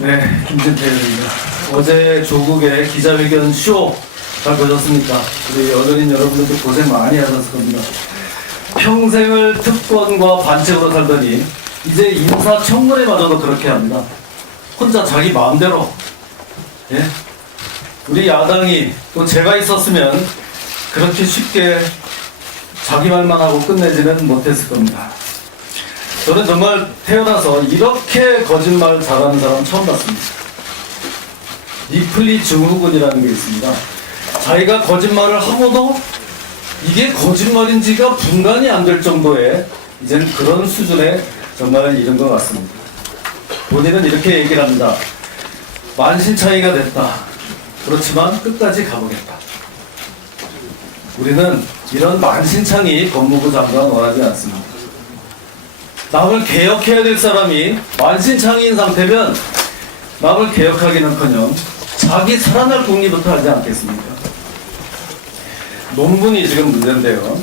네, 김진태입니다. 어제 조국의 기자회견 쇼 잘 보셨습니까? 우리 어린이 여러분들도 고생 많이 하셨을 겁니다. 평생을 특권과 반칙으로 살더니 이제 인사청문회마저도 그렇게 합니다. 혼자 자기 마음대로. 예? 우리 야당이 또 제가 있었으면 그렇게 쉽게 자기 말만 하고 끝내지는 못했을 겁니다. 저는 정말 태어나서 이렇게 거짓말 잘하는 사람 처음 봤습니다. 리플리 증후군이라는 게 있습니다. 자기가 거짓말을 하고도 이게 거짓말인지가 분간이 안 될 정도의 이제는 그런 수준에 정말 이른 것 같습니다. 본인은 이렇게 얘기를 합니다. 만신창이가 됐다. 그렇지만 끝까지 가보겠다. 우리는 이런 만신창이 법무부 장관 원하지 않습니다. 남을 개혁해야 될 사람이 만신창이인 상태면 남을 개혁하기는커녕 자기 살아날 궁리부터 하지 않겠습니까? 논문이 지금 문제인데요.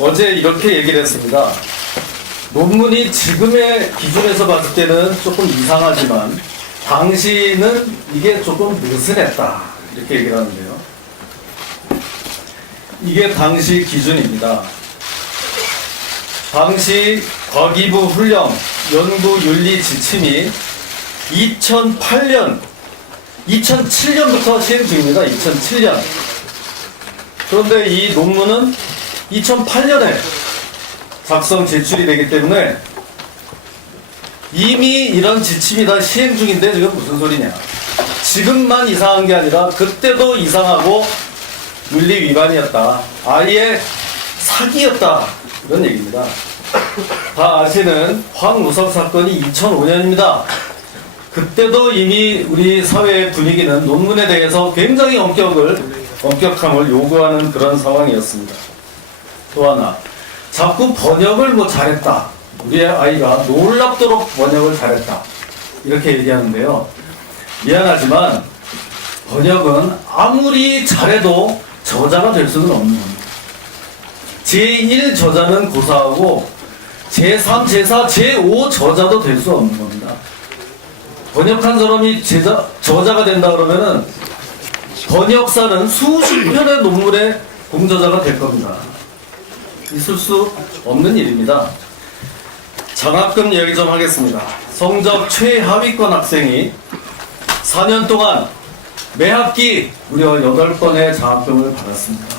어제 이렇게 얘기를 했습니다. 논문이 지금의 기준에서 봤을 때는 조금 이상하지만 당시는 이게 조금 느슨했다. 이렇게 얘기를 하는데요. 이게 당시 기준입니다. 당시 과기부 훈령 연구윤리 지침이 2007년부터 시행 중입니다. 2007년. 그런데 이 논문은 2008년에 작성 제출이 되기 때문에 이미 이런 지침이 다 시행 중인데 지금 무슨 소리냐. 지금만 이상한 게 아니라 그때도 이상하고 윤리 위반이었다. 아예 사기였다. 이런 얘기입니다. 다 아시는 황우석 사건이 2005년입니다. 그때도 이미 우리 사회의 분위기는 논문에 대해서 굉장히 엄격함을 요구하는 그런 상황이었습니다. 또 하나, 자꾸 번역을 잘했다. 우리의 아이가 놀랍도록 번역을 잘했다. 이렇게 얘기하는데요. 미안하지만 번역은 아무리 잘해도 저자가 될 수는 없는 겁니다. 제1 저자는 고사하고 제3, 제4, 제5 저자도 될 수 없는 겁니다. 번역한 사람이 저자가 된다 그러면은 번역사는 수십 편의 논문의 공저자가 될 겁니다. 있을 수 없는 일입니다. 장학금 얘기 좀 하겠습니다. 성적 최하위권 학생이 4년 동안 매 학기 무려 8번의 장학금을 받았습니다.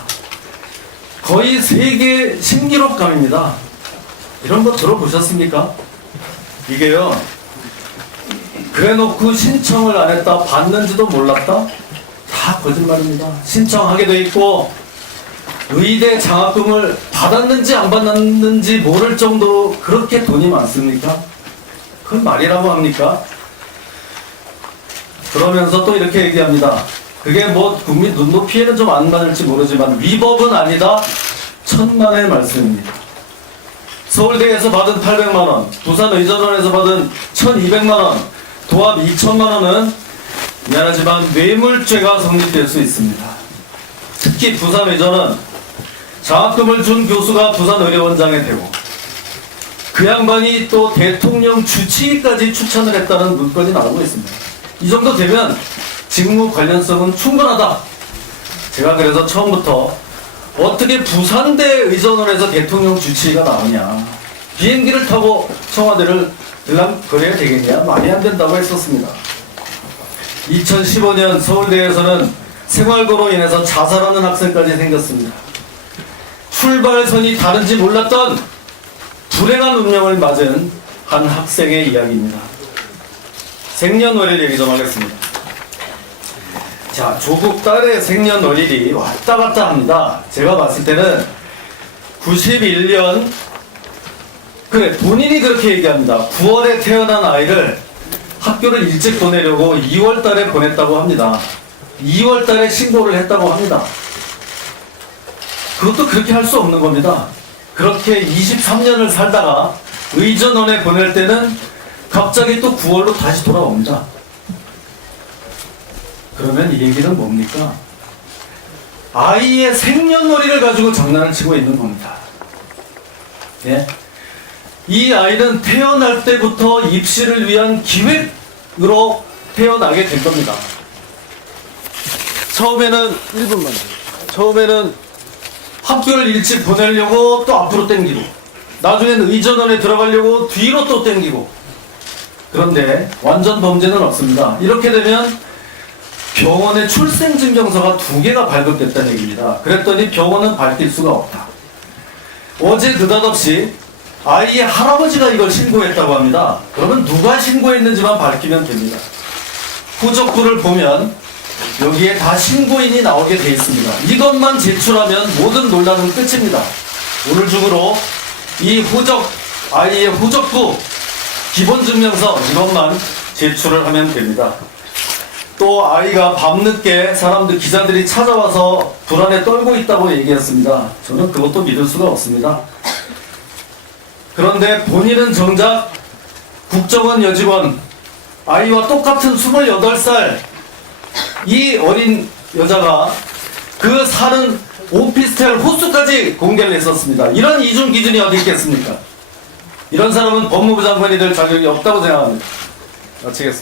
거의 세계 신기록감입니다. 이런 거 들어보셨습니까? 이게요, 그래놓고 신청을 안 했다, 받는지도 몰랐다? 다 거짓말입니다. 신청하게 돼 있고 의대 장학금을 받았는지 안 받았는지 모를 정도로 그렇게 돈이 많습니까? 그건 말이라고 합니까? 그러면서 또 이렇게 얘기합니다. 그게 국민 눈높이에는 좀 안 맞을지 모르지만 위법은 아니다. 천만의 말씀입니다. 서울대에서 받은 800만원, 부산의전원에서 받은 1200만원, 도합 2000만원은 미안하지만 뇌물죄가 성립될 수 있습니다. 특히 부산의전은 장학금을 준 교수가 부산의료원장이 되고 그 양반이 또 대통령 주치의까지 추천을 했다는 문건이 나오고 있습니다. 이 정도 되면 직무 관련성은 충분하다. 제가 그래서 처음부터 어떻게 부산대 의전원에서 대통령 주치의가 나오냐, 비행기를 타고 청와대를 들락거려야 되겠냐, 말이 안 된다고 했었습니다. 2015년 서울대에서는 생활고로 인해서 자살하는 학생까지 생겼습니다. 출발선이 다른지 몰랐던 불행한 운명을 맞은 한 학생의 이야기입니다. 생년월일 얘기 좀 하겠습니다. 자, 조국 딸의 생년월일이 왔다 갔다 합니다. 제가 봤을 때는 91년, 그래, 본인이 그렇게 얘기합니다. 9월에 태어난 아이를 학교를 일찍 보내려고 2월 달에 보냈다고 합니다. 2월 달에 신고를 했다고 합니다. 그것도 그렇게 할 수 없는 겁니다. 그렇게 23년을 살다가 의전원에 보낼 때는 갑자기 또 9월로 다시 돌아옵니다. 그러면 이 얘기는 뭡니까? 아이의 생년월일을 가지고 장난을 치고 있는 겁니다. 예? 이 아이는 태어날 때부터 입시를 위한 기획 으로 태어나게 된 겁니다. 처음에는 1분만 처음에는 학교를 일찍 보내려고 또 앞으로 땡기고, 나중에는 의전원에 들어가려고 뒤로 또 땡기고. 그런데 완전 범죄는 없습니다. 이렇게 되면 병원에 출생증명서가 2개가 발급됐다는 얘기입니다. 그랬더니 병원은 밝힐 수가 없다. 어제 느닷없이 아이의 할아버지가 이걸 신고했다고 합니다. 그러면 누가 신고했는지만 밝히면 됩니다. 후적부를 보면 여기에 다 신고인이 나오게 돼 있습니다. 이것만 제출하면 모든 논란은 끝입니다. 오늘 중으로 이 아이의 후적부, 기본증명서 이것만 제출을 하면 됩니다. 또 아이가 밤늦게 기자들이 찾아와서 불안에 떨고 있다고 얘기했습니다. 저는 그것도 믿을 수가 없습니다. 그런데 본인은 정작 국정원 여직원, 아이와 똑같은 28살 이 어린 여자가 그 사는 오피스텔 호수까지 공개를 했었습니다. 이런 이중 기준이 어디 있겠습니까? 이런 사람은 법무부 장관이 될 자격이 없다고 생각합니다. 마치겠습니다.